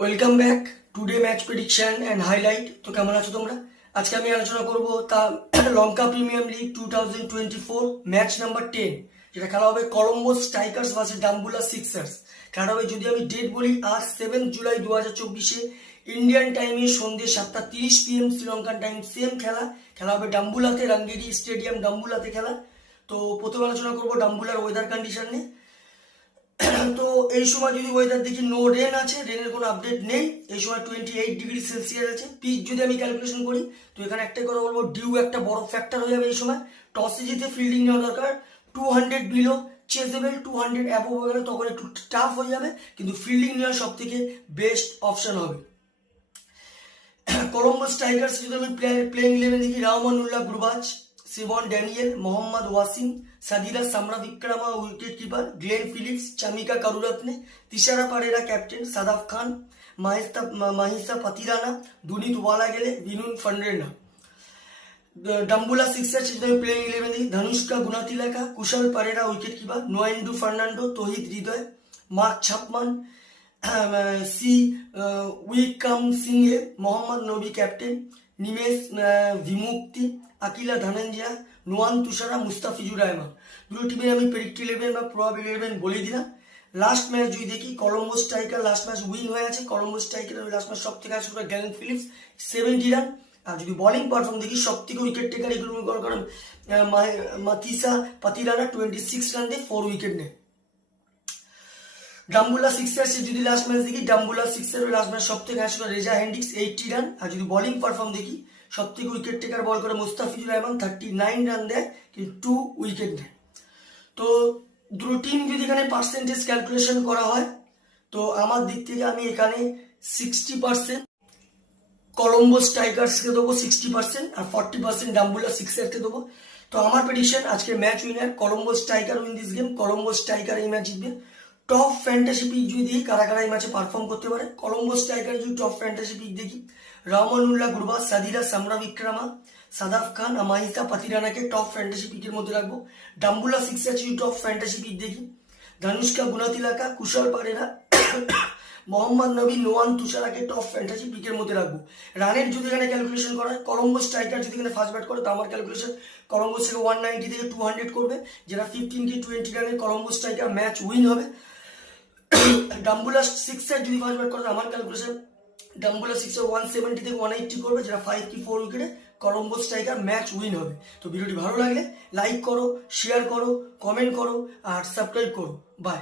Welcome back today match prediction and highlight. তো কেমন আছো তোমরা? আজকে আমি আলোচনা করব তা লঙ্কা প্রিমিয়াম লিগ 2024 ম্যাচ নাম্বার 10, যেটা খেলা হবে Colombo strikers versus Dambulla sixers. খেলা হবে, যদি আমি ডেট বলি, আজ 7 জুলাই 2024 ইন্ডিয়ান টাইমে সন্ধ্যে 7:30 PM শ্রীলঙ্কান টাইম সেম খেলা হবে ডাম্বুলাতে, রাঙ্গেরি স্টেডিয়াম ডাম্বুলাতে খেলা। তো প্রথমে আলোচনা করবো ডাম্বুলার ওয়েদার কন্ডিশন নিয়ে। তো এই সময় যদি ওয়েদার দেখি, নো রেন আছে, রেনের কোনো আপডেট নেই। এই সময় 28°C আছে। পিচ যদি আমি ক্যালকুলেশন করি, তো এখানে একটাই কথা বলবো, ডিউ একটা বড় ফ্যাক্টর হয়ে যাবে এই সময়। টসে জিতে ফিল্ডিং নেওয়া দরকার। 200 বিলো চেজেবল, 200 অ্যাবভ হয়ে গেলে তখন একটু টাফ হয়ে যাবে, কিন্তু ফিল্ডিং নেওয়া সব থেকে বেস্ট অপশন হবে। কলম্বো স্ট্রাইকার্স যদি আমি প্লেইং 11 দেখি, Rahmanullah Gurbaz, seaborn Daniel, Mohammad Wasim, Sadeera সামরা Wickrama wicket keeper, Glenn Phillips, Chamika কারুরত্নে, তিশারা পারেরা captain, Sadaf খান, মাহিসা পাতিরানা, দুনিত ওয়ালাগেলে, বিনুন ফান্ড্রেনা। ডাম্বুলা সিক্সার্স যদি আমি প্লেইং 11 দেখি, ধনুষ্কা গুনাতিলাকা, কুশল পারেরা উইকেট কিপার, নোয়েন্ডু ফার্নান্ডো, তহিদ হৃদয়, মার্ক ছাপমান, সি উইকাম সিংহে, মোহাম্মদ নবী ক্যাপ্টেন, নিমেশ ভিমুক্তি, আকিলা ধনঞ্জয়া, নোয়ান তুষারা, মুস্তাফিজুর রহমান। দুটো টিমের আমি প্রেডিক্ট 11 বা প্রবাবল 11 বলে দিলাম। লাস্ট ম্যাচ যদি দেখি, Colombo striker last match win হয়ে আছে। কলম্বো স্ট্রাইকার লাস্ট ম্যাচ সব থেকে আসে গ্যালেন ফিলিপস 70 রান। আর যদি বোলিং পারফর্ম দেখি, সব থেকে উইকেট টেকার এগুলো করেন মাতিসা পাতিরানা, 26 রান দিয়ে 4 উইকেট নেয়। ডাম্বুলা সিক্সার্স যদি লাস্ট ম্যাচ দেখি, ডাম্বুলা সিক্সার লাস্ট ম্যাচ সব থেকে আসলে রেজা হেন্ডিক্স 80 রান। আর যদি বোলিং পারফর্ম দেখি, সব থেকে উইকেট টেকার বল করে মুস্তাফিজুর রহমান, 39 রান দেয়, কিন্তু 2 উইকেট নেয়। তো দুটো টিম যদি এখানে পার্সেন্টেজ ক্যালকুলেশন করা হয়, তো আমার দিক থেকে আমি এখানে 60% কলম্বো স্ট্রাইকার্সকে দেবো, 60%, আর 40% ডাম্বুলা সিক্সারকে দেবো। তো আমার প্রেডিকশন, আজকে match winner Colombo striker win this game. Colombo striker এই ম্যাচ জিতবে। টপ ফ্যান্টাসি পিক যদি দেখি, কারা কারা এই ম্যাচে পারফর্ম করতে পারে, কলম্বো স্ট্রাইকার যদি টপ ফ্যান্টাসি পিক দেখি, রহমানুল্লাহ গুরবাজ, সাদিরা সামরা বিক্রমা, সাদাফ খান, মাহিতা পাতিরানাকে টপ ফ্যান্টাসি পিকের মধ্যে রাখবো। ডাম্বুলা সিক্সার যদি টপ ফ্যান্টাসি পিক দেখি, ধনুষ্কা গুনাতিলাকা, কুশল পারেরা, মোহাম্মদ নবী, নোয়ান তুষারাকে টপ ফ্যান্টাসি পিকের মধ্যে রাখবো। রানের যদি এখানে ক্যালকুলেশন করা হয়, কলম্বো স্ট্রাইকার যদি এখানে ফার্স্ট ব্যাট করে, তো আমার ক্যালকুলেশন কলম্বো থেকে 190 থেকে 200 করবে, যেটা 15-20 রানের কলম্বো স্ট্রাইকার ম্যাচ উইন হবে। ডাম্বুলা সিক্সার যদি ফার্স্ট ব্যাট করে, আমার ক্যালকুলেশন ডাম্বুলা সিক্সার 170 থেকে 180 করবে, যেটা 5-4 উইকেটে কলম্বো স্ট্রাইকার ম্যাচ উইন হবে। তো ভিডিওটি ভালো লাগলে লাইক করো, শেয়ার করো, কমেন্ট করো, আর সাবস্ক্রাইব করো। বাই।